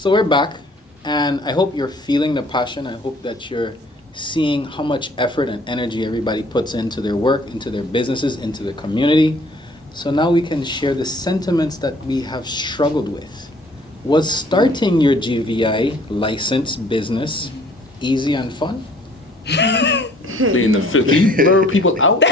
So we're back, and I hope you're feeling the passion. I hope that you're seeing how much effort and energy everybody puts into their work, into their businesses, into the community. So now we can share the sentiments that we have struggled with. Was starting your GVI licensed business easy and fun? Being the fifth, you blur people out.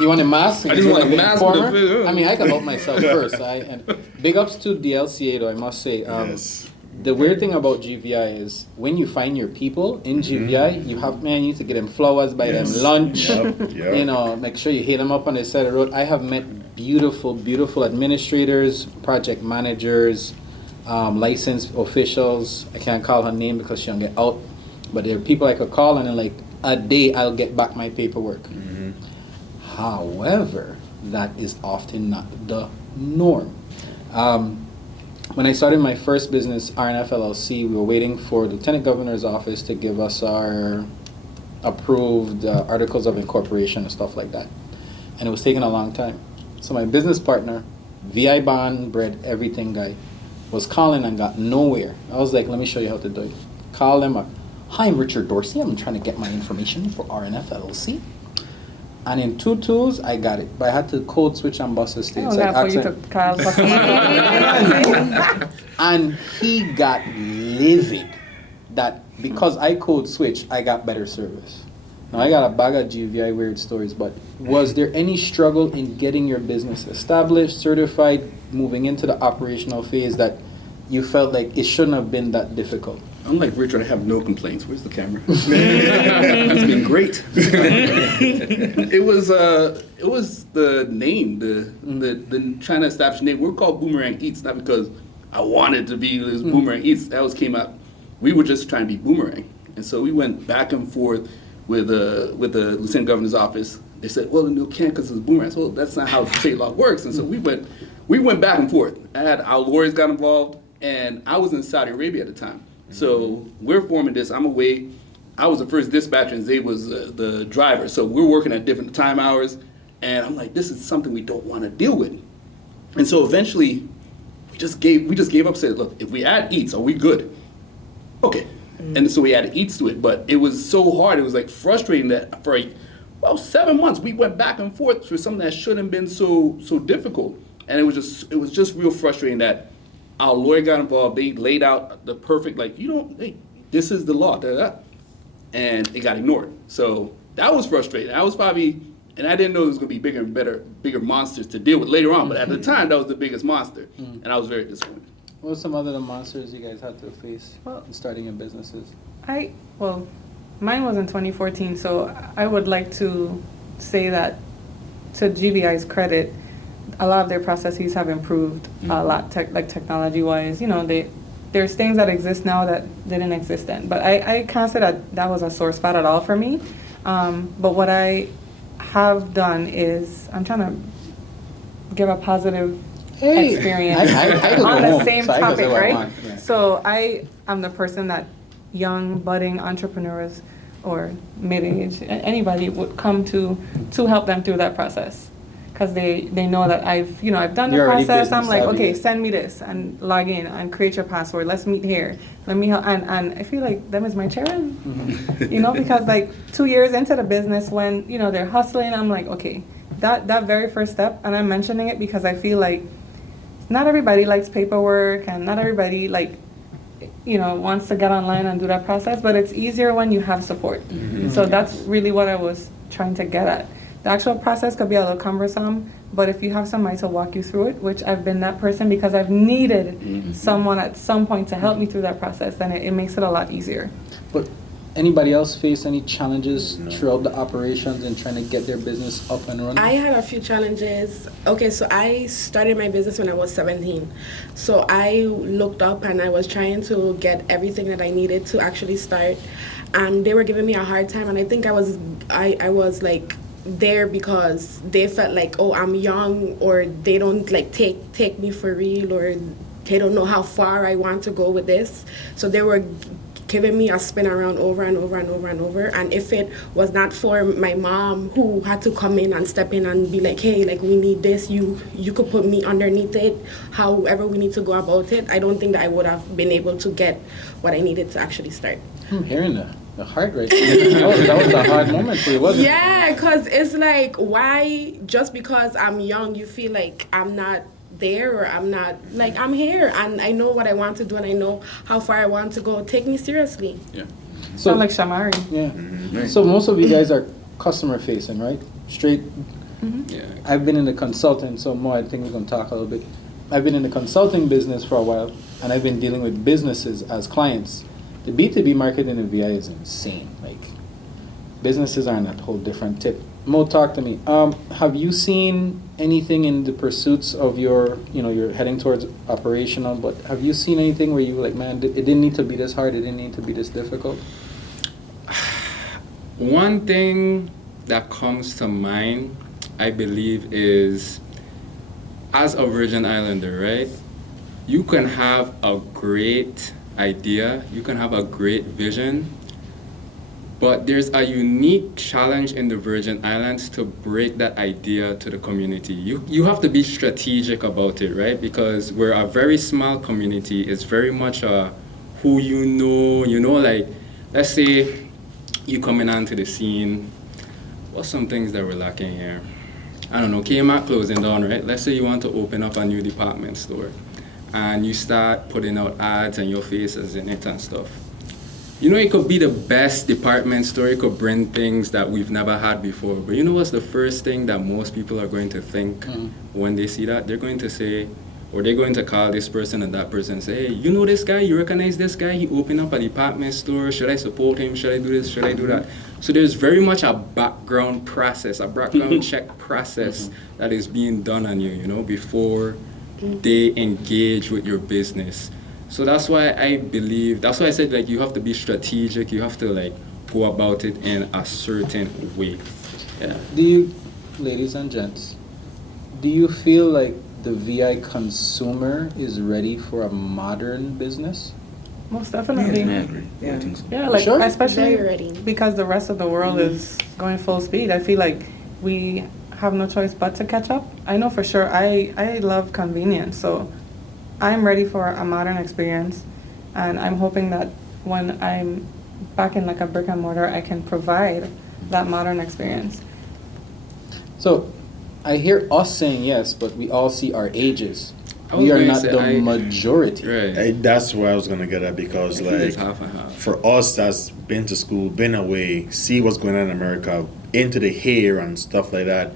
You want a mask? I just want a mask with informer? the fifth. I mean, I can help myself first. And big ups to the LCA though, I must say. Yes. The weird thing about GVI is when you find your people in GVI, you need to get them flowers, buy them lunch, you know, make sure you hit them up on the side of the road. I have met beautiful, beautiful administrators, project managers, licensed officials. I can't call her name because she don't get out, but there are people I could call and in like a day I'll get back my paperwork. However, that is often not the norm. When I started my first business, RNF LLC, we were waiting for the Lieutenant Governor's office to give us our approved articles of incorporation and stuff like that. And it was taking a long time. So my business partner, VI bond, bread, everything guy, was calling and got nowhere. I was like, let me show you how to do it. Call them up. Hi, I'm Richard Dorsey. I'm trying to get my information for RNF LLC. And in 2 tools, I got it. But I had to code switch and bus the states. And he got livid that because I code switch, I got better service. Now, I got a bag of GVI weird stories, but was there any struggle in getting your business established, certified, moving into the operational phase that you felt like it shouldn't have been that difficult? Unlike Richard, I have no complaints. Where's the camera? It's been great. It was the name, the trying to establish name. We're called Boomerang Eats, not because I wanted to be this Boomerang Eats. That came out. We were just trying to be Boomerang, and so we went back and forth with the Lieutenant Governor's office. They said, well, you can't because it's Boomerang. So that's not how state law works. And so we went back and forth. Our lawyers got involved, and I was in Saudi Arabia at the time. So we're forming this. I'm away. I was the first dispatcher, and Zay was the driver. So we're working at different time hours, and I'm like, this is something we don't want to deal with. And so eventually, we just gave up. Said, look, if we add eats, are we good? Okay. And so we added eats to it, but it was so hard. It was like frustrating that for 7 months we went back and forth for something that shouldn't have been so difficult, and it was just real frustrating that. Our lawyer got involved. They laid out the perfect, this is the law, and it got ignored. So that was frustrating. I was probably, and I didn't know there was going to be bigger monsters to deal with later on. But at the time, that was the biggest monster, and I was very disappointed. What were some other monsters you guys had to face in starting your businesses? Mine was in 2014. So I would like to say that, to GVI's credit, a lot of their processes have improved a lot, technology-wise. There's things that exist now that didn't exist then. But I can't say that was a sore spot at all for me. But what I have done is I'm trying to give a positive experience on the same topic, right? Yeah. So I am the person that young, budding entrepreneurs or mid-age, anybody would come to help them through that process. Because they know that I've done the process. I'm like, okay, send me this and log in and create your password. Let's meet here. Let me help. And I feel like them is my children, because 2 years into the business when, they're hustling, I'm like, okay, that very first step, and I'm mentioning it because I feel like not everybody likes paperwork and not everybody wants to get online and do that process, but it's easier when you have support. So that's really what I was trying to get at. The actual process could be a little cumbersome, but if you have somebody to walk you through it, which I've been that person because I've needed someone at some point to help me through that process, then it makes it a lot easier. But anybody else face any challenges throughout the operations and trying to get their business up and running? I had a few challenges. Okay, so I started my business when I was 17. So I looked up and I was trying to get everything that I needed to actually start. And they were giving me a hard time, and I think I was there because they felt like, oh, I'm young, or they don't take me for real, or they don't know how far I want to go with this. So they were giving me a spin around over and over and over and over. And if it was not for my mom who had to come in and step in and be like, hey, like we need this, you could put me underneath it, however we need to go about it, I don't think that I would have been able to get what I needed to actually start. I'm hearing the heart rate. That was a hard moment for you, wasn't it? Yeah, because it's like, why, just because I'm young, you feel like I'm not there, or I'm not, like, I'm here and I know what I want to do and I know how far I want to go. Take me seriously. Yeah. So Sound like Shamari. yeah. So most of you guys are customer facing, right? Straight. Yeah. I've been in the consulting, so more I think we're going to talk a little bit. I've been in the consulting business for a while, and I've been dealing with businesses as clients. The B2B market in the VI is insane. Like, businesses are on a whole different tip. Mo, talk to me. Have you seen anything in the pursuits of you're heading towards operational, but have you seen anything where you were like, man, it didn't need to be this hard, it didn't need to be this difficult? One thing that comes to mind, I believe, is as a Virgin Islander, right? You can have a great idea, you can have a great vision, but there's a unique challenge in the Virgin Islands to break that idea to the community. You have to be strategic about it, right? Because we're a very small community. It's very much who you know, like, let's say you coming onto the scene. What's some things that we're lacking here? I don't know, Kmart closing down, right? Let's say you want to open up a new department store and you start putting out ads and your faces in it and stuff. You know, it could be the best department store, it could bring things that we've never had before, but you know what's the first thing that most people are going to think when they see that? They're going to say, or they're going to call this person and that person and say, hey, you know this guy, you recognize this guy, he opened up a department store, should I support him, should I do this, should I do that? So there's very much a background process, a background check process that is being done on you, before they engage with your business. So that's why that's why I said, like, you have to be strategic, you have to, like, go about it in a certain way. Yeah. Do you, ladies and gents, do you feel like the VI consumer is ready for a modern business? Most definitely. Yeah, I agree. Yeah, I think so. Yeah, like, Sure. especially Very ready. because the rest of the world is going full speed. I feel like we have no choice but to catch up. I know for sure I love convenience, so I'm ready for a modern experience, and I'm hoping that when I'm back in like a brick and mortar, I can provide that modern experience. So, I hear us saying yes, but we all see our ages. I was We are going to not say, the majority. Right. That's where I was gonna get at, because I think it's like half and half. for us that's been to school, been away, see what's going on in America, into the hair and stuff like that,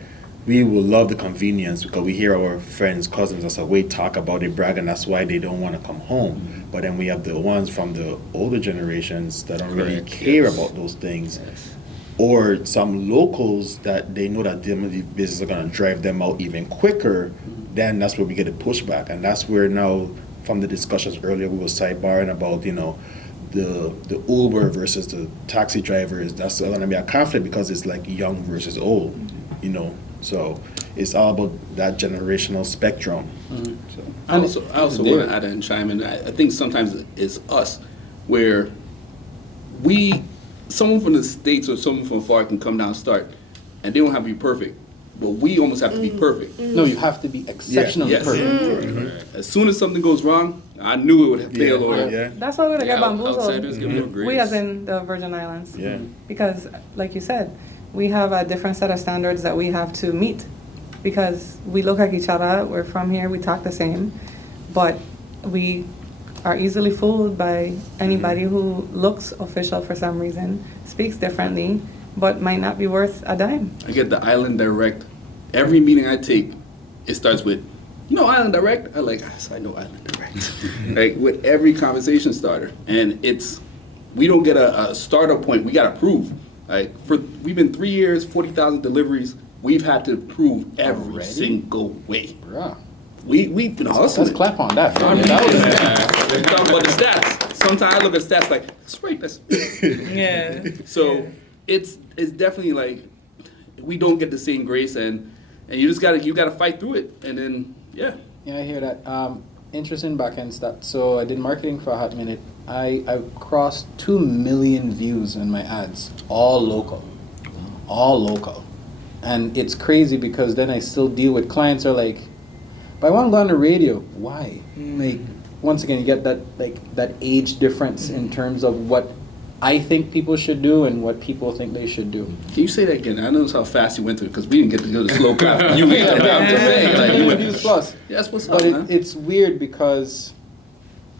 we will love the convenience because we hear our friends, cousins, that's a way talk about it, brag, and that's why they don't want to come home. But then we have the ones from the older generations that don't really Correct, care yes. about those things. Yes. Or some locals that they know that them businesses are going to drive them out even quicker, then that's where we get a pushback. And that's where now, from the discussions earlier, we were sidebarring about, the Uber versus the taxi drivers. That's going to be a conflict because it's like young versus old, So it's all about that generational spectrum. So. I also want to add and chime in. I think sometimes it's us where someone from the States or someone from far can come down and start, and they don't have to be perfect, but we almost have to be perfect. No, you have to be exceptionally Yes. perfect. As soon as something goes wrong, I knew it would fail. Yeah, Or yeah. That's why we're gonna get Outsiders give no bamboozled. grace. We as in the Virgin Islands. Yeah. Because, like you said, we have a different set of standards that we have to meet. Because we look like each other, we're from here, we talk the same, but we are easily fooled by anybody who looks official for some reason, speaks differently, but might not be worth a dime. I get the Island Direct. Every meeting I take, it starts with, Island Direct? I'm like, yes, I know Island Direct. Like, with every conversation starter. And we don't get a startup point, we got to prove. Like, we've been 3 years, 40,000 deliveries, we've had to prove every Already? single way. Bruh. We've been hustling. Let's clap on that. I mean, That was- we're talking about the stats. Sometimes I look at stats like, that's right, that's. Yeah. So it's definitely like, we don't get the same grace, and you just gotta fight through it, and then, yeah. Yeah, I hear that. interesting back-end stats. So I did marketing for a hot minute. I crossed 2 million views on my ads, all local. And it's crazy because then I still deal with clients who are like, but I want to go on the radio. Why? Like, once again, you get that age difference in terms of what I think people should do and what people think they should do. Can you say that again? I noticed how fast you went through it because we didn't get to go to slow clap. You went through it. I'm just saying. Like, you went Views plus. Yes, what's up, But man? it's weird because,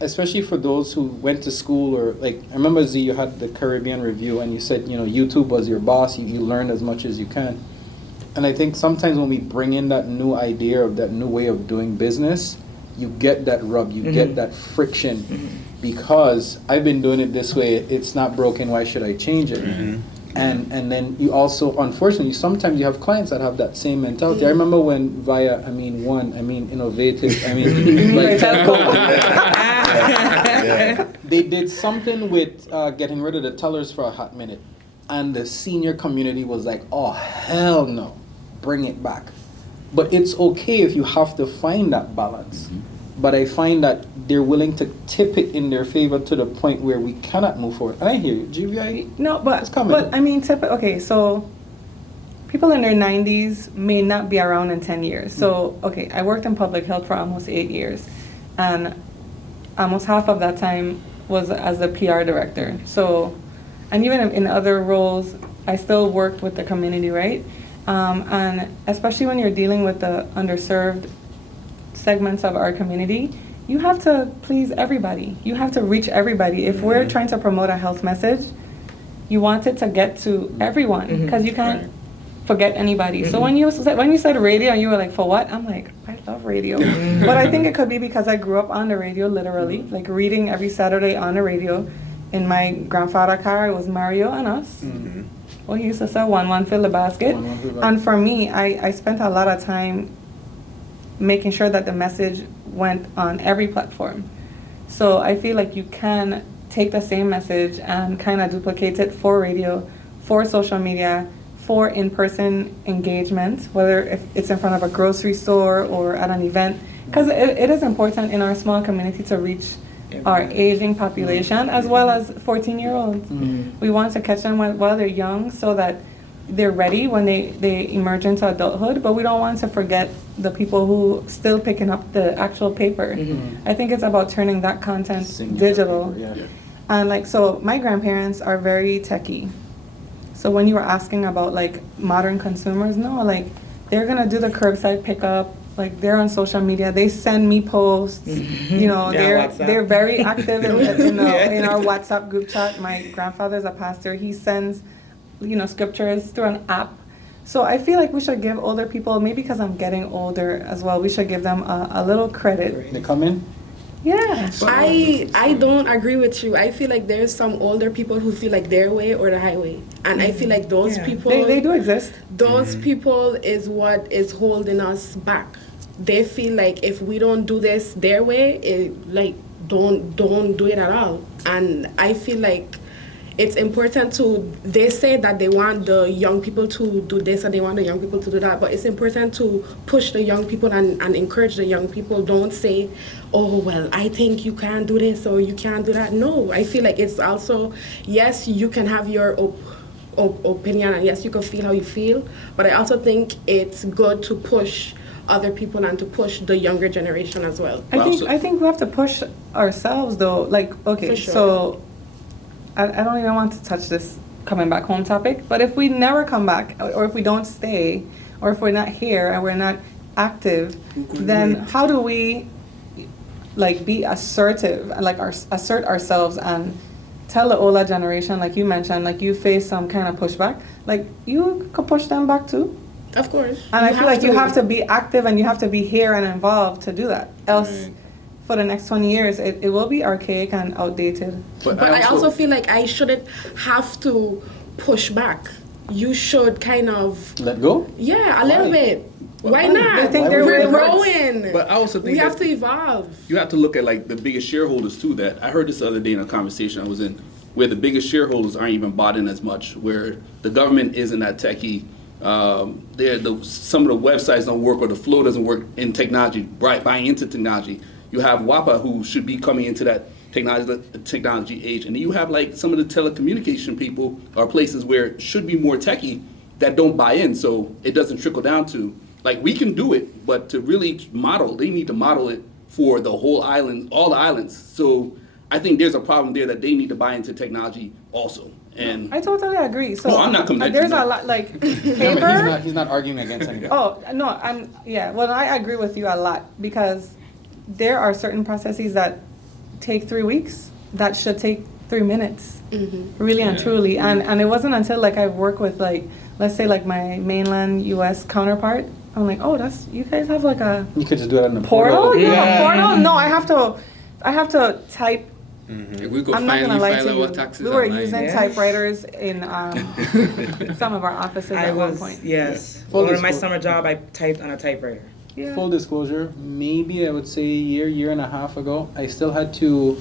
especially for those who went to school or like, I remember Z, you had the Caribbean Review and you said, YouTube was your boss, you learned as much as you can. And I think sometimes when we bring in that new idea of that new way of doing business, you get that rub, you get that friction because I've been doing it this way, it's not broken, why should I change it? And then you also, unfortunately, sometimes you have clients that have that same mentality. I remember when Innovative, like they did something with getting rid of the tellers for a hot minute. And the senior community was like, oh, hell no, bring it back. But it's okay if you have to find that balance. But I find that they're willing to tip it in their favor to the point where we cannot move forward. And I hear you, GVI. No, but it's coming. But I mean, okay, so people in their 90s may not be around in 10 years. So, okay, I worked in public health for almost 8 years. And almost half of that time was as a PR director. So, and even in other roles, I still worked with the community, right? And especially when you're dealing with the underserved segments of our community, you have to please everybody. You have to reach everybody. If we're trying to promote a health message, you want it to get to everyone because you can't forget anybody. So when you said radio and you were like, for what? I'm like, I love radio. But I think it could be because I grew up on the radio, literally, like reading every Saturday on the radio. In my grandfather's car, it was Mario and Us. Well, he used to sell one fill the basket. And for me, I spent a lot of time making sure that the message went on every platform. So I feel like you can take the same message and kind of duplicate it for radio, for social media, for in-person engagement, whether if it's in front of a grocery store or at an event, because it is important in our small community to reach our aging population as well as 14-year-olds. We want to catch them while they're young so that they're ready when they emerge into adulthood, but we don't want to forget the people who still picking up the actual paper. I think it's about turning that content digital. And like, so my grandparents are very techie. So when you were asking about like modern consumers, no, like they're gonna do the curbside pickup. Like they're on social media, they send me posts. They're very active in our WhatsApp group chat. My grandfather's a pastor. He sends, scriptures through an app. So I feel like we should give older people, maybe because I'm getting older as well, we should give them a little credit. They come in? Yeah. I don't agree with you. I feel like there's some older people who feel like their way or the highway. And I feel like those people... They do exist. Those people is what is holding us back. They feel like if we don't do this their way, don't do it at all. And I feel like it's important they say that they want the young people to do this and they want the young people to do that, but it's important to push the young people and encourage the young people. Don't say, oh, well, I think you can't do this or you can't do that. No, I feel like it's also, yes, you can have your opinion and yes, you can feel how you feel, but I also think it's good to push other people and to push the younger generation as well. I think we have to push ourselves though. Like, okay, so I don't even want to touch this coming back home topic, but if we never come back or if we don't stay or if we're not here and we're not active, then how do we like be assertive, like assert ourselves and tell the older generation, like you mentioned, like you face some kind of pushback, like you could push them back too. Of course. And I feel like you have to be active and you have to be here and involved to do that. Else, for the next 20 years, it will be archaic and outdated. But I also feel like I shouldn't have to push back. You should kind of... Let go? Yeah, a little bit. Why not? They think we're growing. But I also think we have to evolve. You have to look at like the biggest shareholders too. That I heard this the other day in a conversation I was in, where the biggest shareholders aren't even bought in as much, where the government isn't that techie. Some of the websites don't work or the flow doesn't work in technology, buying into technology. You have WAPA, who should be coming into that technology age, and then you have like some of the telecommunication people or places where it should be more techie that don't buy in, so it doesn't trickle down to, like, we can do it, but to really model, they need to model it for the whole island, all the islands. So I think there's a problem there that they need to buy into technology also. And I totally agree. So I'm not coming at you, there's no. a lot like Remember, paper. he's not arguing against anything. Oh, no, well, I agree with you a lot because there are certain processes that take 3 weeks that should take 3 minutes, really and truly. And it wasn't until like I work with like, let's say like my mainland US counterpart, I'm like, oh, you guys have like a You could just do it on the portal? You have a Yeah. portal? No, I have to type. If we go I'm not gonna lie file to our you. taxes We were online. using Yeah. typewriters in some of our offices I at one was, point. yes. Full One of my disclosure. summer job, I typed on a typewriter. Yeah. Full disclosure, maybe I would say a year and a half ago, I still had to,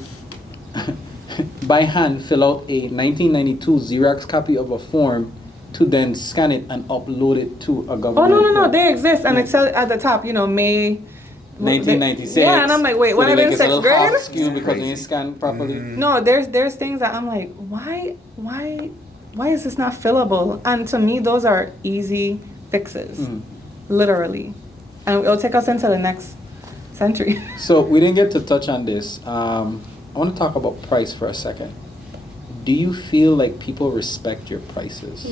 by hand, fill out a 1992 Xerox copy of a form to then scan it and upload it to a Oh, government. no, they exist, and it says at the top, May. 1996. Yeah, and I'm like, wait, So when they I make in it a sixth little half grade? skewed because when you scan properly. No, there's things that I'm like, why is this not fillable? And to me, those are easy fixes, literally, and it'll take us into the next century. So we didn't get to touch on this. I want to talk about price for a second. Do you feel like people respect your prices?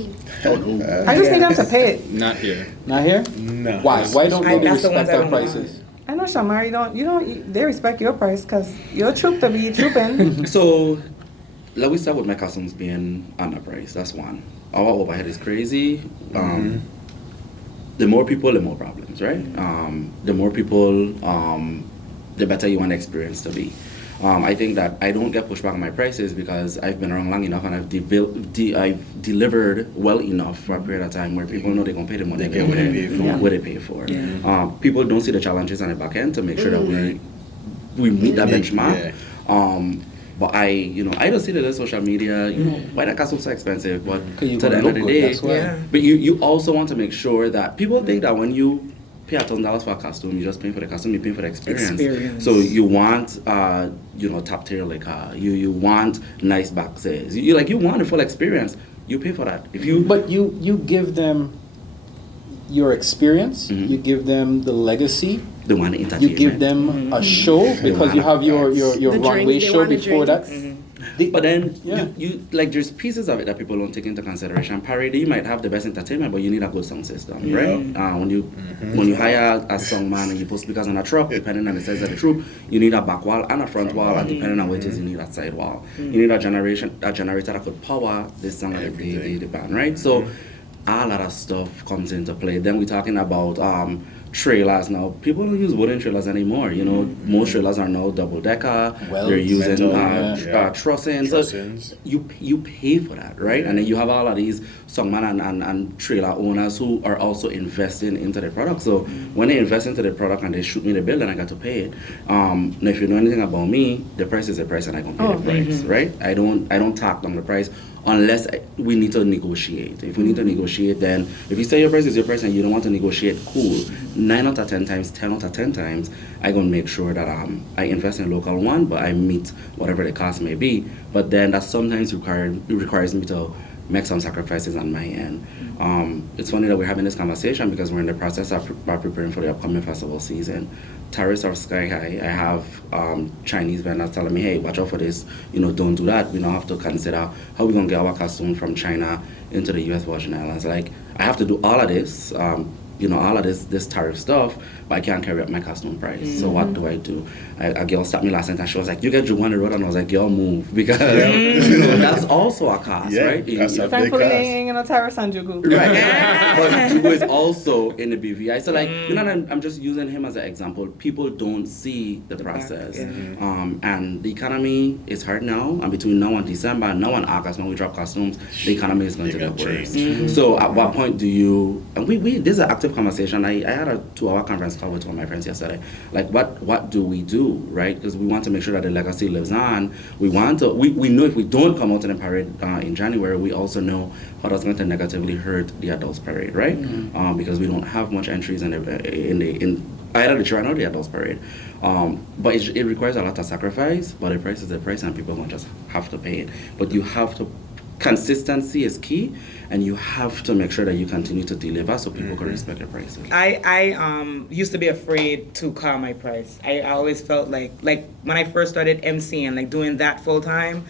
I just need them to pay it. Not here. Not here? No. Why? Why don't they That's the respect ones I our don't know. prices? I know Shamari they respect your price because you're troop to be trooping. So, let me start with my customs being underpriced. That's one. Our overhead is crazy. The more people, the more problems, right? The more people, the better you want the experience to be. I think that I don't get pushback on my prices because I've been around long enough and I've delivered well enough for a period of time where people know they're going to pay the money They pay what they pay for. what they pay for. People don't see the challenges on the back end to make sure that we meet that benchmark. But I don't see that on social media, why that costume so expensive, but to You the gotta end look of the good, day, that's why. Yeah. but you also want to make sure that people think that when you pay $1,000 for a costume, you're just paying for the costume, you're paying for the experience. So you want, top tier liquor, you want nice boxes, you want a full experience, you pay for that. If you, But you give them your experience, you give them the legacy, the one entertainment. you give them a show because you have your The runway drinks, they show want the before that. drinks. But then Yeah. you there's pieces of it that people don't take into consideration. Parody, you might have the best entertainment, but you need a good sound system, right? When you hire a songman and you put speakers on a truck, depending on the size of the troupe, you need a back wall and a front wall, and depending on which is you need a side wall. You need a generator that could power the sound of the band, right? So a lot of stuff comes into play. Then we're talking about trailers now. People don't use wooden trailers anymore. Most trailers are now double decker. They're using trussing. So Trussings. you pay for that, right? And then you have all of these songman and trailer owners who are also investing into the product. So when they invest into the product and they shoot me the bill, then I got to pay it. Now if you know anything about me, the price is the price and I can pay the price, right? I don't tack down the price unless we need to negotiate. If we need to negotiate, then if you say your price is your price and you don't want to negotiate, cool. 9 out of 10 times, 10 out of 10 times, I'm going to make sure that I invest in a local one, but I meet whatever the cost may be. But then that sometimes requires me to make some sacrifices on my end. It's funny that we're having this conversation because we're in the process of preparing for the upcoming festival season. Tariffs are sky high. I have Chinese vendors telling me, hey, watch out for this, don't do that. We now have to consider how we're going to get our costume from China into the US Virgin Islands. Like, I have to do all of this, all of this tariff stuff, but I can't carry up my costume price. So what do? A girl stopped me last night and she was like, you get you on the road, and I was like, girl, move, because that's also a cost, right? That's a big Thankfully, cost. they ain't gonna tariffs on Jugu. Right. But Jugo is also in the BVI. So I'm just using him as an example. People don't see the process. And the economy is hard now. And between now and December, now and August, when we drop costumes, the economy is going to get worse. So at what point do you, and this is an active conversation. I had a 2-hour conference call with one of my friends yesterday. Like, what do we do, right? Because we want to make sure that the legacy lives on. We know if we don't come out in the parade in January, we also know how that's going to negatively hurt the adults parade, right? Because we don't have much entries in either the Toronto or the adults parade. But it requires a lot of sacrifice, but the price is the price and people don't just have to pay it. But you have to, consistency is key, and you have to make sure that you continue to deliver so people can respect your prices. I used to be afraid to call my price. I always felt like when I first started MCing, like doing that full time,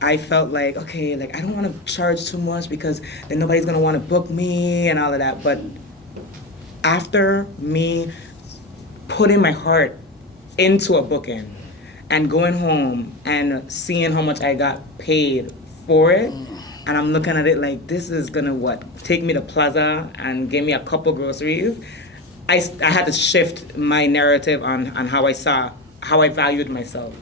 I felt like, okay, like I don't want to charge too much because then nobody's gonna want to book me and all of that. But after me putting my heart into a booking and going home and seeing how much I got paid for it, and I'm looking at it like, this is gonna take me to Plaza and give me a couple groceries. I had to shift my narrative on how I valued myself.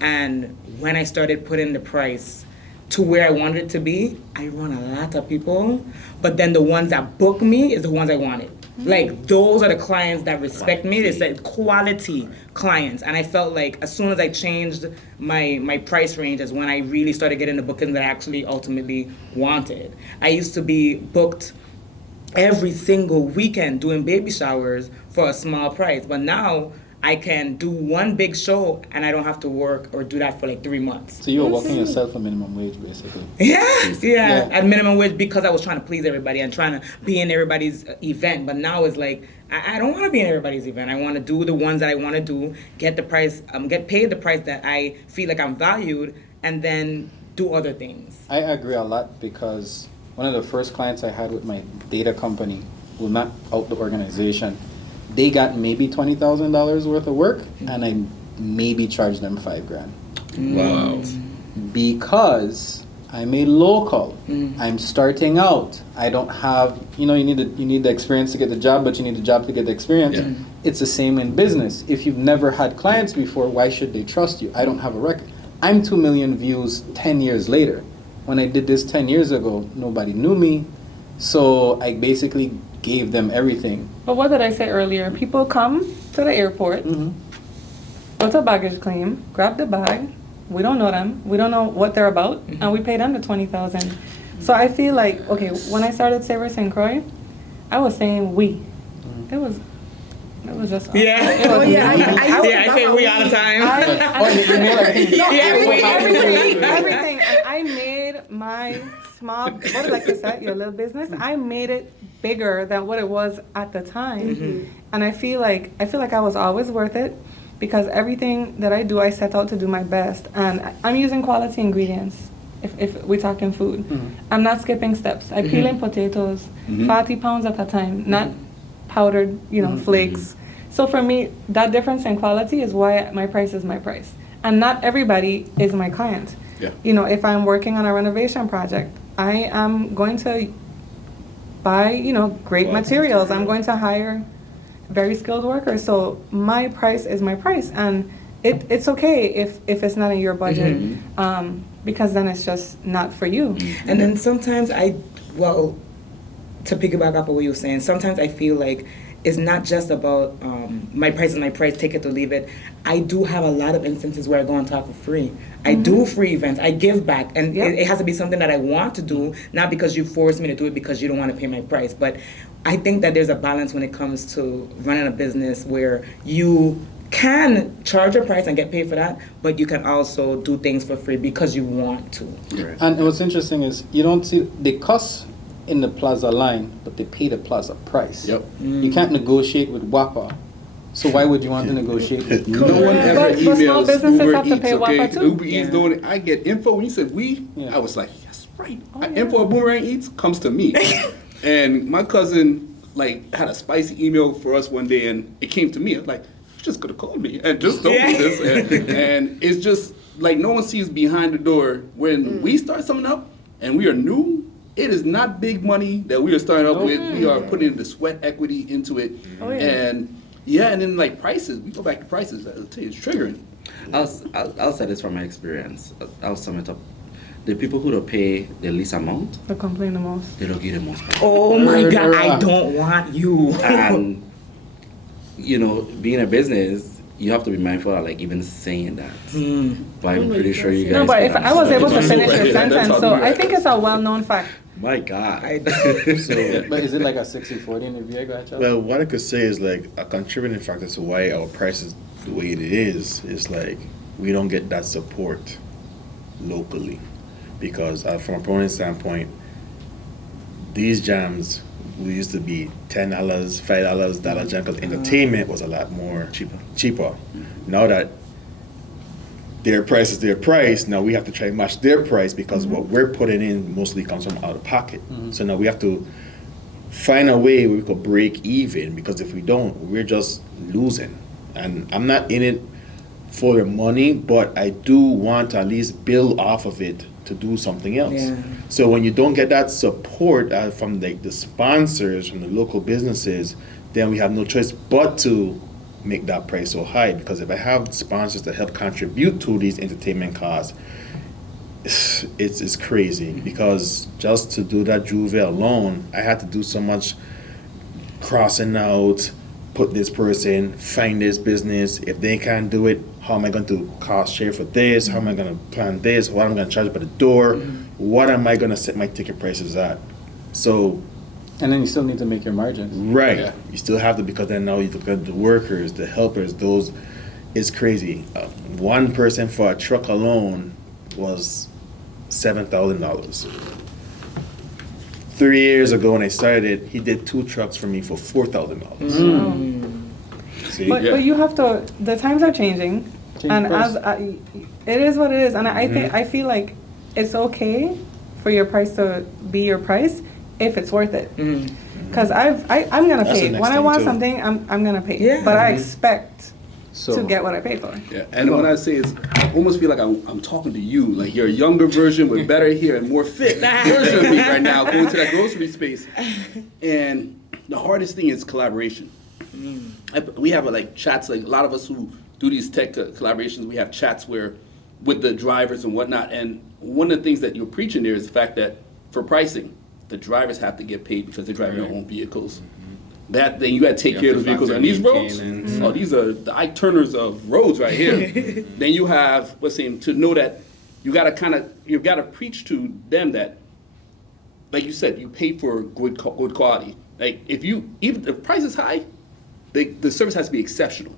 And when I started putting the price to where I wanted it to be, I run a lot of people, but then the ones that book me is the ones I wanted. Like, those are the clients that respect me. They said quality clients. And I felt like as soon as I changed my price range is when I really started getting the bookings that I actually ultimately wanted. I used to be booked every single weekend doing baby showers for a small price, but now I can do one big show and I don't have to work or do that for like 3 months. So you were working yourself for minimum wage, basically. Yeah, at minimum wage because I was trying to please everybody and trying to be in everybody's event. But now it's like, I don't want to be in everybody's event. I want to do the ones that I want to do, get paid the price that I feel like I'm valued, and then do other things. I agree a lot because one of the first clients I had with my data company, will not out the organization, they got maybe $20,000 worth of work, and I maybe charged them $5,000. Wow. Because I'm a local. I'm starting out. I don't have, you need the experience to get the job, but you need the job to get the experience. Yeah. It's the same in business. If you've never had clients before, why should they trust you? I don't have a record. I'm 2 million views 10 years later. When I did this 10 years ago, nobody knew me. So I basically gave them everything. But what did I say earlier? People come to the airport, go to a baggage claim, grab the bag. We don't know them. We don't know what they're about, and we pay them the $20,000. So I feel like, okay, when I started Savor St. Croix, I was saying we. It was just us. Yeah. It was I say we all the time. Everything. And I made my small, like you said, your little business, I made it bigger than what it was at the time. And I feel like I was always worth it because everything that I do, I set out to do my best. And I'm using quality ingredients if we're talking food. I'm not skipping steps. I peel in potatoes, 40 pounds at a time, not powdered, flakes. So for me, that difference in quality is why my price is my price. And not everybody is my client. Yeah. If I'm working on a renovation project, I am going to buy, great materials. I'm going to hire very skilled workers. So my price is my price. And it's okay if it's not in your budget, because then it's just not for you. And then sometimes to piggyback off of what you were saying, sometimes I feel like it's not just about my price is my price, take it or leave it. I do have a lot of instances where I go and talk for free. I do free events. I give back. And it has to be something that I want to do, not because you force me to do it because you don't want to pay my price. But I think that there's a balance when it comes to running a business where you can charge a price and get paid for that, but you can also do things for free because you want to. Right. And what's interesting is you don't see the costs in the plaza line, but they pay the plaza price. Yep. You can't negotiate with Whopper. So why would you want to negotiate with No one ever But small emails businesses Uber have to Eats, pay okay? Whopper too. Uber Eats doing it. I get info. When you said we, I was like, yes, right. Info of Boomerang Eats comes to me. And my cousin had a spicy email for us one day, and it came to me. I was like, you just could have called me and just told me this. And it's just like no one sees behind the door. When we start something up and we are new, it is not big money that we are starting up with. We are putting the sweat equity into it. And then prices, we go back to prices. I'll tell you, it's triggering. I'll say this from my experience. I'll sum it up. The people who don't pay the least amount, They complain the most. they don't give the most back. Oh my God, I don't want you. And being a business, you have to be mindful of like even saying that. But I'm pretty sure you guys. No, but if I was able to finish your Yeah, that's sentence, how so we I are. think it's a well-known fact. My God. But is it like a 60-40 in the VA? Go ahead, Charles. Well, what I could say is like a contributing factor to why our price is the way it is like we don't get that support locally. Because from a proponent standpoint, these jams we used to be $10, $5 dollar jam because entertainment was a lot more cheaper. Now that their price is their price, now we have to try and match their price because what we're putting in mostly comes from out of pocket. So now we have to find a way where we could break even, because if we don't, we're just losing. And I'm not in it for the money, but I do want to at least build off of it to do something else. Yeah. So when you don't get that support from like the sponsors, from the local businesses, then we have no choice but to make that price so high. Because if I have sponsors that help contribute to these entertainment costs, it's crazy. Because just to do that Juve alone, I had to do so much crossing out, put this person, find this business. If they can't do it, how am I going to cost share for this? How am I going to plan this? What am I going to charge by the door? What am I going to set my ticket prices at? So, And then you still need to make your margins. right, Yeah. you still have to, because then now you look at the workers, the helpers, those, it's crazy. One person for a truck alone was $7,000. 3 years ago when I started, he did 2 trucks for me for $4,000. See? But you have to. The times are changing, and price. it is what it is. And I feel like it's okay for your price to be your price if it's worth it. Because I'm gonna That's pay the next when I thing, want too. something. I'm gonna pay. Yeah. But I expect So to get what I paid for. Yeah, and what I say is, I almost feel like I'm talking to you, like you're a younger version with better hair and more fit version of me right now, going to that grocery space. And the hardest thing is collaboration. We have like chats, like a lot of us who do these tech collaborations, we have chats where with the drivers and whatnot. And one of the things that you're preaching there is the fact that for pricing, the drivers have to get paid because they're driving their own vehicles. That then you got to take You care have of the to vehicles factor on these roads. maintenance. Oh, these are the Ike Turners of roads right here. Then you have to know that you got to preach to them that, like you said, you pay for good quality. Like even if the price is high, the service has to be exceptional.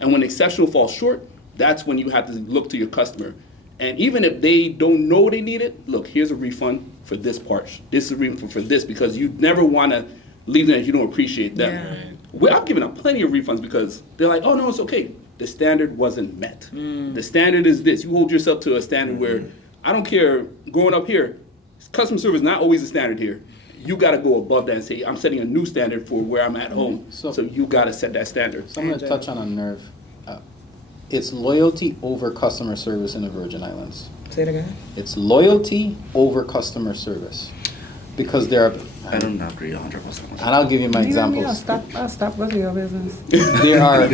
And when exceptional falls short, that's when you have to look to your customer. And even if they don't know they need it, look, here's a refund for this part. This is a refund for this, because you never want to leave them if you don't appreciate them. Yeah. Well, I've given up plenty of refunds because they're like, oh no, it's okay. The standard wasn't met. The standard is this. You hold yourself to a standard where, I don't care, growing up here, customer service is not always a standard here. You got to go above that and say, I'm setting a new standard for where I'm at home. So- So you got to set that standard. So I'm going to touch on a nerve. It's loyalty over customer service in the Virgin Islands. Say it again. It's loyalty over customer service. Because there are, I don't agree 100%. and I'll give you my You know me, examples. I'll stop with your business. There are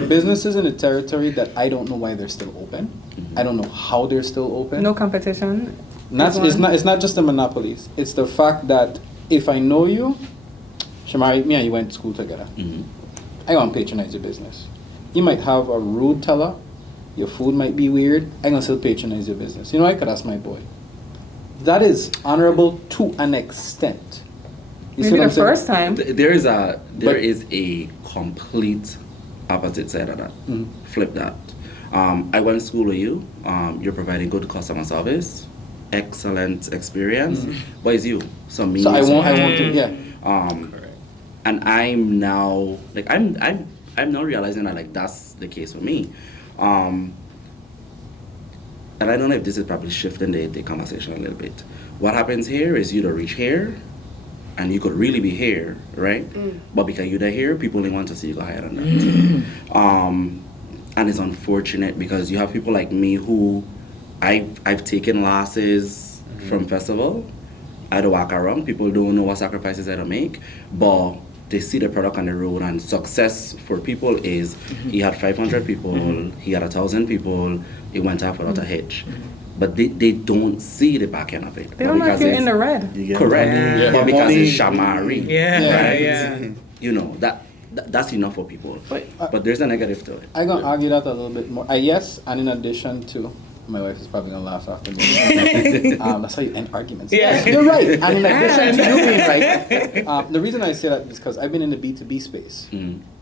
businesses in the territory that I don't know why they're still open. I don't know how they're still open. No competition. It's not just the monopolies. It's the fact that if I know you, Shamari, me and you went to school together. I want to patronize your business. You might have a rude teller. Your food might be weird. I'm gonna still patronize your business. You know why? 'Cause that's my boy. That is honorable to an extent. You see Maybe what I'm the saying? first time. There is a complete opposite side of that. Flip that. I went to school with you. You're providing good customer service, excellent experience, but it's you. So me. So I is won't you. to, yeah. And I'm now like I'm now realizing that like that's the case for me. And I don't know if this is probably shifting the conversation a little bit. What happens here is you don't reach here, and you could really be here, right? But because you're here, people only want to see you go higher than that. And it's unfortunate because you have people like me who I've taken losses from festival. I don't walk around. People don't know what sacrifices I don't make, but they see the product on the road, and success for people is he had 500 people, he had 1,000 people, it went off without a hitch. But they don't see the back end of it. They don't know if you're in the red. You get Correct. Yeah. But because it's Shamari, Yeah, right? yeah. You know, that that's enough for people. But- But there's a negative to it. I'm gonna argue that a little bit more. Yes, and in addition to, my wife is probably gonna laugh after me. That's how you end arguments. Yeah. Yes, you're right. And in addition to you being right, the reason I say that is because I've been in the B2B space.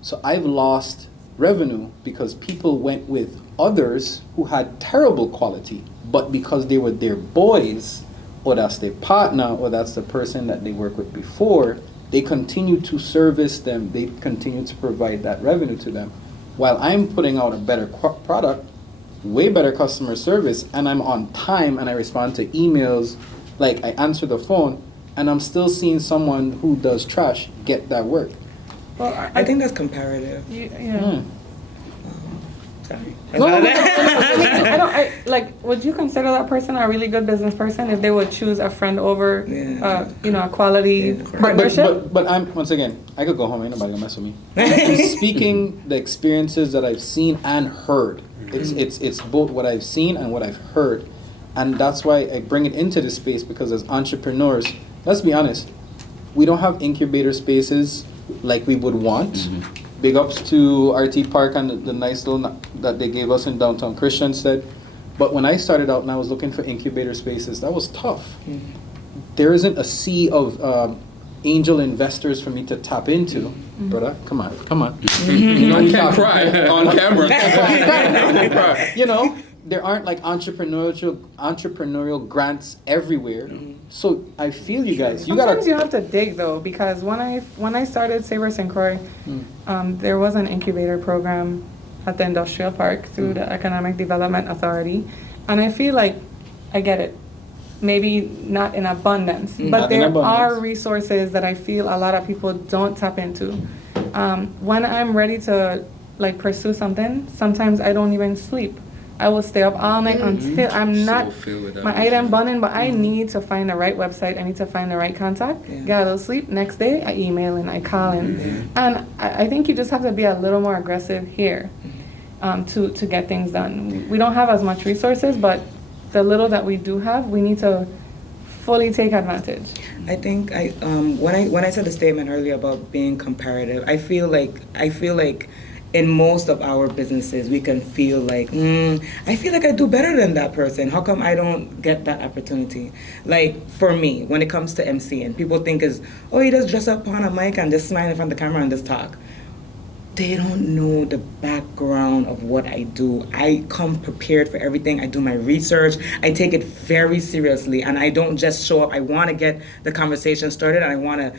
So I've lost revenue because people went with others who had terrible quality, but because they were their boys, or that's their partner, or that's the person that they worked with before, they continue to service them, they continue to provide that revenue to them. While I'm putting out a better product, way better customer service, and I'm on time and I respond to emails, like I answer the phone, and I'm still seeing someone who does trash get that work. Well, I think that's comparative. Yeah. Sorry. No, no, no, no, I don't. Like, would you consider that person a really good business person if they would choose a friend over, a quality partnership? But I'm, once again, I could go home, ain't nobody gonna mess with me. I'm speaking the experiences that I've seen and heard. It's both what I've seen and what I've heard. And that's why I bring it into this space, because as entrepreneurs, let's be honest, we don't have incubator spaces like we would want. Big ups to RT Park and the nice little that they gave us in downtown Christiansted. But when I started out and I was looking for incubator spaces, that was tough. There isn't a sea of angel investors for me to tap into. Brother, come on. You know, I can't cry on camera. I can't cry. You know, there aren't like entrepreneurial grants everywhere. So I feel you guys. Sometimes you have to dig though, because when I started Savor and Croix, there was an incubator program at the industrial park through the Economic Development Authority, and I feel like I get it. Maybe not in abundance, but there are resources that I feel a lot of people don't tap into. When I'm ready to like pursue something, sometimes I don't even sleep. I will stay up all night until I'm not my item bunning, but I need to find the right website. I need to find the right contact. Get a little sleep. Next day, I email and I call in. And I think you just have to be a little more aggressive here to get things done. We don't have as much resources, but the little that we do have, we need to fully take advantage. I think when I said the statement earlier about being comparative, I feel like in most of our businesses we can feel like I feel like I do better than that person. How come I don't get that opportunity? Like for me, when it comes to MCing, people think you just dress up on a mic and just smile in front of the camera and just talk. They don't know the background of what I do. I come prepared for everything. I do my research. I take it very seriously, and I don't just show up. I want to get the conversation started, and I want to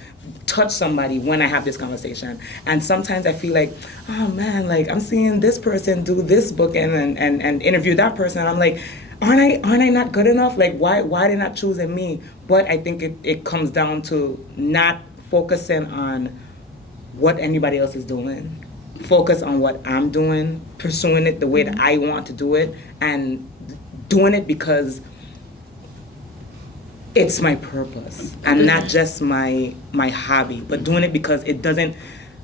touch somebody when I have this conversation. And sometimes I feel like, oh man, like I'm seeing this person do this booking and interview that person. And I'm like, aren't I not good enough? Like why are they not choosing me? But I think it comes down to not focusing on what anybody else is doing. Focus on what I'm doing, pursuing it the way that I want to do it, and doing it because it's my purpose and not just my hobby, but doing it because it doesn't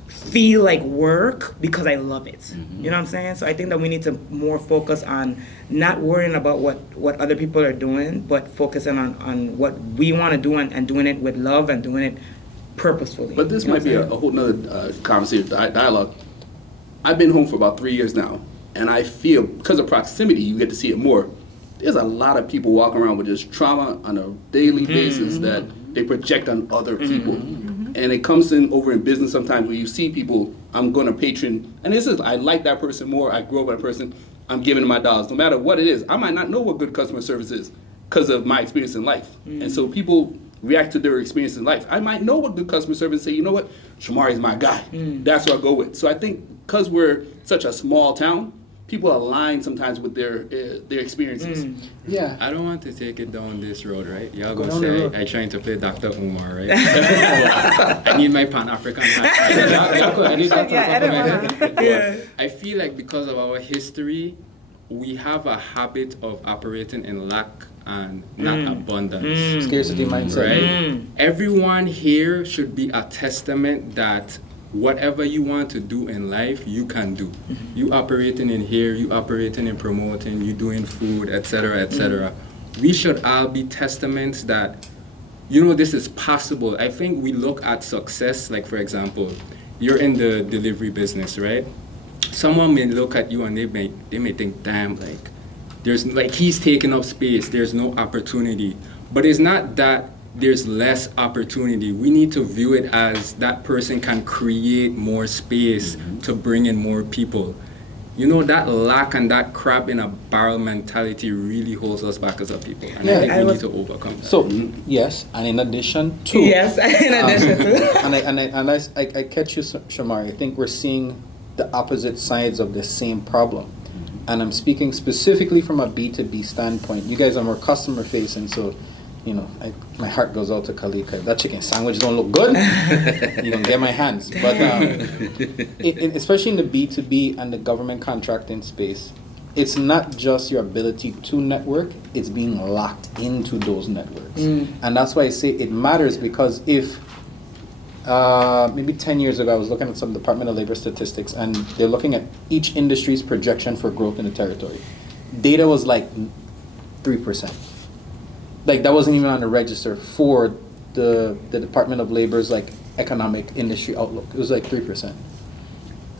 feel like work, because I love it. You know what I'm saying? So I think that we need to more focus on not worrying about what other people are doing, but focusing on what we want to do and doing it with love and doing it purposefully. But this might be a whole nother conversation, dialogue. I've been home for about 3 years now, and I feel, because of proximity, you get to see it more. There's a lot of people walking around with just trauma on a daily basis that they project on other people. And it comes over in business sometimes where you see people, I'm going to patron, and I like that person more, I grew up with that person, I'm giving them my dollars. No matter what it is, I might not know what good customer service is because of my experience in life. And so people react to their experience in life. I might know what good customer service is, say, you know what, Shamari's my guy. That's what I go with. So I think because we're such a small town, people align sometimes with their experiences. Yeah. I don't want to take it down this road, right? Y'all Go gonna down the say road. I trying to play Dr. Umar, right? I need my Pan-African hat. I need that Yeah, to top of my edit head. I feel like because of our history, we have a habit of operating in lack and not abundance. Scarcity mindset. Right? Everyone here should be a testament that whatever you want to do in life, you can do. You operating in here, you operating in promoting, you doing food, etc., etc. We should all be testaments that, this is possible. I think we look at success, like for example, you're in the delivery business, right? Someone may look at you and they may think, damn, like there's like he's taking up space. There's no opportunity. But it's not that there's less opportunity. We need to view it as that person can create more space to bring in more people. You know, that lack and that crab in a barrel mentality really holds us back as a people. And I think we need to overcome that. So, yes, and in addition to... Yes, in addition to... I catch you, Shamari. I think we're seeing the opposite sides of the same problem. And I'm speaking specifically from a B2B standpoint. You guys are more customer facing, so you know, my heart goes out to Khalid, because that chicken sandwich don't look good. You don't get my hands. But especially in the B2B and the government contracting space, it's not just your ability to network, it's being locked into those networks. And that's why I say it matters, because if maybe 10 years ago I was looking at some Department of Labor statistics, and they're looking at each industry's projection for growth in the territory. Data was like 3%. Like that wasn't even on the register for the Department of Labor's like economic industry outlook. It was like 3%.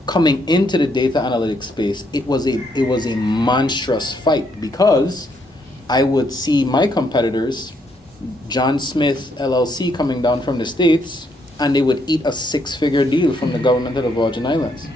Coming into the data analytics space, it was a monstrous fight, because I would see my competitors, John Smith LLC, coming down from the States, and they would eat a 6-figure deal from the government of the Virgin Islands.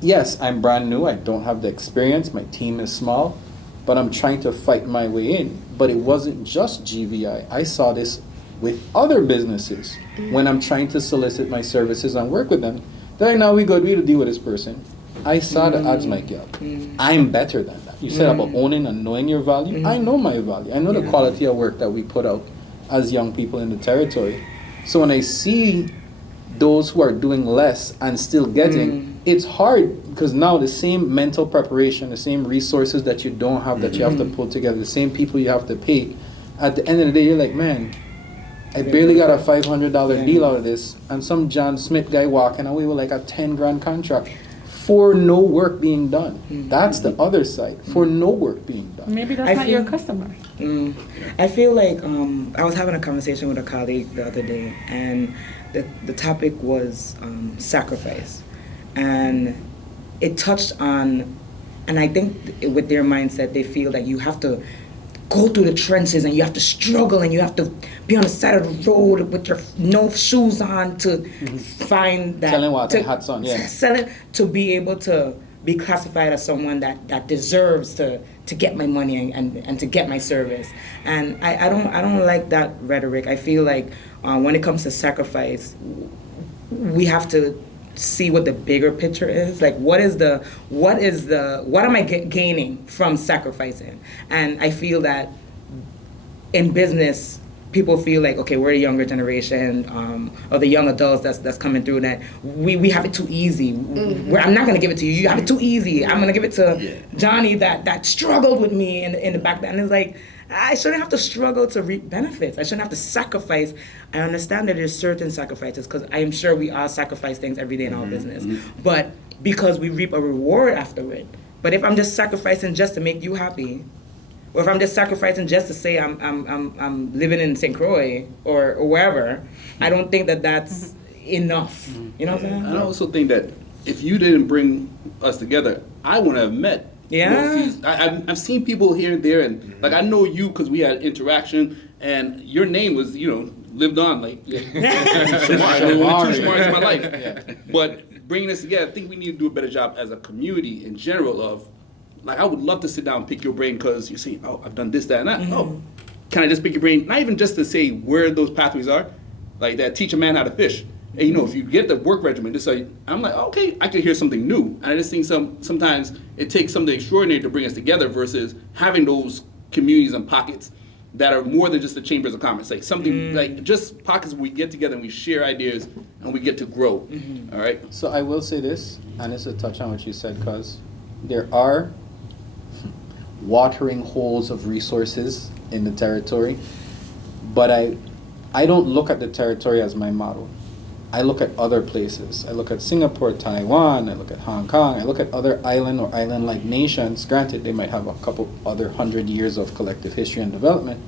Yes, I'm brand new, I don't have the experience, my team is small, but I'm trying to fight my way in. But it wasn't just GVI. I saw this with other businesses when I'm trying to solicit my services and work with them. They're like, now we good, we to deal with this person. I saw the odds might get up. I'm better than that. You said about owning and knowing your value. I know my value. I know the quality of work that we put out as young people in the territory. So when I see those who are doing less and still getting, it's hard, because now the same mental preparation, the same resources that you don't have, that you have to pull together, the same people you have to pay, at the end of the day, you're like, man, I barely got a $500 deal out of this, and some John Smith guy walking away with like a 10 grand contract for no work being done. That's the other side, for no work being done. Maybe that's not your customer. I feel like I was having a conversation with a colleague the other day, and the topic was sacrifice. And it touched on, and I think with their mindset, they feel that you have to go through the trenches and you have to struggle and you have to be on the side of the road with your no shoes on to find that. Selling water, hats on, yeah. Selling, to be able to be classified as someone that deserves to get my money and to get my service. And I don't like that rhetoric. I feel like when it comes to sacrifice, we have to see what the bigger picture is. Like what am I gaining from sacrificing? And I feel that in business, people feel like, okay, we're the younger generation, or the young adults that's coming through, that we have it too easy. I'm not gonna give it to you. You have it too easy. I'm gonna give it to Johnny that struggled with me in the back. And it's like, I shouldn't have to struggle to reap benefits. I shouldn't have to sacrifice. I understand that there's certain sacrifices, because I am sure we all sacrifice things every day in our business. But because we reap a reward after it. But if I'm just sacrificing just to make you happy, or if I'm just sacrificing just to say I'm living in St. Croix or wherever, I don't think that's enough. You know what I'm saying? I also think that if you didn't bring us together, I wouldn't have met. Yeah. I've seen people here and there, and like I know you because we had interaction, and your name was, lived on like Shamari in my life. Yeah. But bringing us together, I think we need to do a better job as a community in general of, like, I would love to sit down and pick your brain, because you're saying, oh, I've done this, that, and that. Oh, can I just pick your brain? Not even just to say where those pathways are, like that teach a man how to fish. And if you get the work regimen, just like, I'm like, okay, I could hear something new. And I just think sometimes it takes something extraordinary to bring us together versus having those communities and pockets that are more than just the chambers of commerce. Like something like just pockets where we get together and we share ideas and we get to grow. All right. So I will say this, and it's a touch on what you said, because there are watering holes of resources in the territory, but I don't look at the territory as my model. I look at other places. I look at Singapore, Taiwan, I look at Hong Kong, I look at other island or island-like nations. Granted, they might have a couple other 100 years of collective history and development.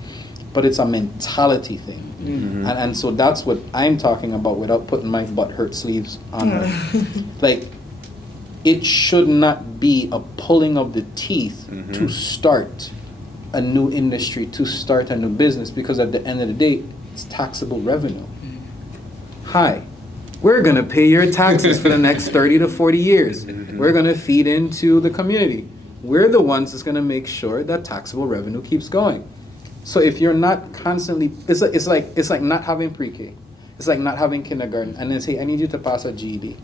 but it's a mentality thing. And so that's what I'm talking about without putting my butt hurt sleeves on. Like, it should not be a pulling of the teeth to start a new industry, to start a new business, because at the end of the day, it's taxable revenue. Hi, we're gonna pay your taxes for the next 30 to 40 years. We're gonna feed into the community. We're the ones that's gonna make sure that taxable revenue keeps going. So if you're not constantly, it's like not having pre-K. It's like not having kindergarten, and then say, I need you to pass a GED.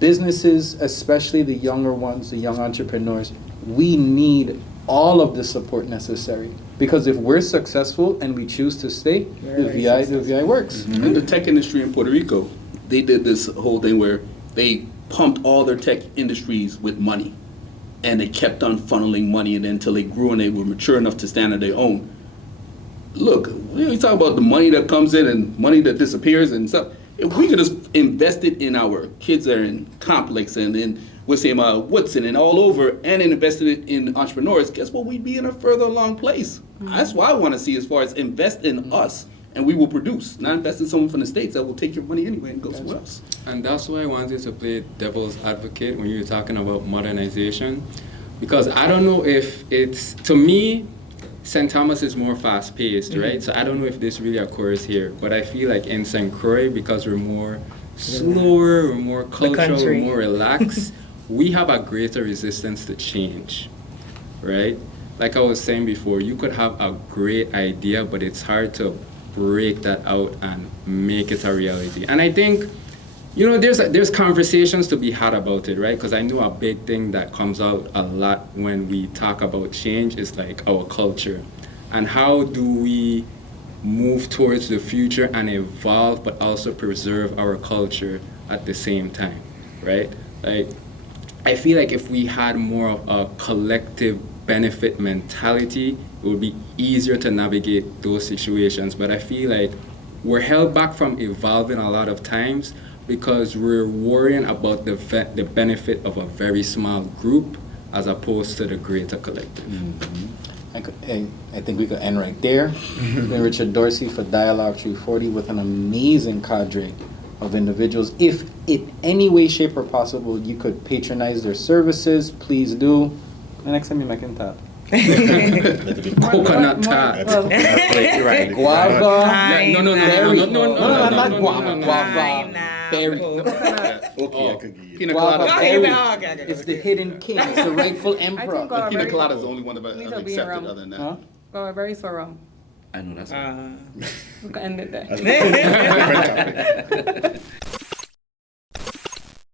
Businesses, especially the younger ones, the young entrepreneurs, we need all of the support necessary. Because if we're successful and we choose to stay, the VI works. In the tech industry in Puerto Rico, they did this whole thing where they pumped all their tech industries with money. And they kept on funneling money until they grew and they were mature enough to stand on their own. Look, we talk about the money that comes in and money that disappears and stuff. If we could just invest it in our kids that are in Complex and in Woodson and all over, and invested it in entrepreneurs, guess what? We'd be in a further along place. That's what I want to see as far as invest in us, and we will produce. Not invest in someone from the States that will take your money anyway and go somewhere else. And that's why I wanted to play devil's advocate when you were talking about modernization. Because I don't know if it's, to me, St. Thomas is more fast-paced, right? So I don't know if this really occurs here, but I feel like in St. Croix, because we're more slower, we're more cultural, we're more relaxed, we have a greater resistance to change, right? Like I was saying before, you could have a great idea, but it's hard to break that out and make it a reality. And I think, you know, there's conversations to be had about it, right? Because I know a big thing that comes out a lot when we talk about change is like our culture. And how do we move towards the future and evolve, but also preserve our culture at the same time, right? Like, I feel like if we had more of a collective benefit mentality, it would be easier to navigate those situations. But I feel like we're held back from evolving a lot of times because we're worrying about the benefit of a very small group as opposed to the greater collective. I think we could end right there. Been Richard Dorsey for Dialogue 340 with an amazing cadre of individuals. If in any way, shape, or possible you could patronize their services, please do. The next time you make it tap. Coconut tart. Guava. No, not guava. Guava. Berry. Okay, I could give you. Pina Guava colada. berry. It's the hidden king. It's the rightful emperor. guava Pina berry colada is the only one that needs I've to be accepted around. other than that. Huh? Guava berry so wrong. I know that's We can end it there. That's a different topic.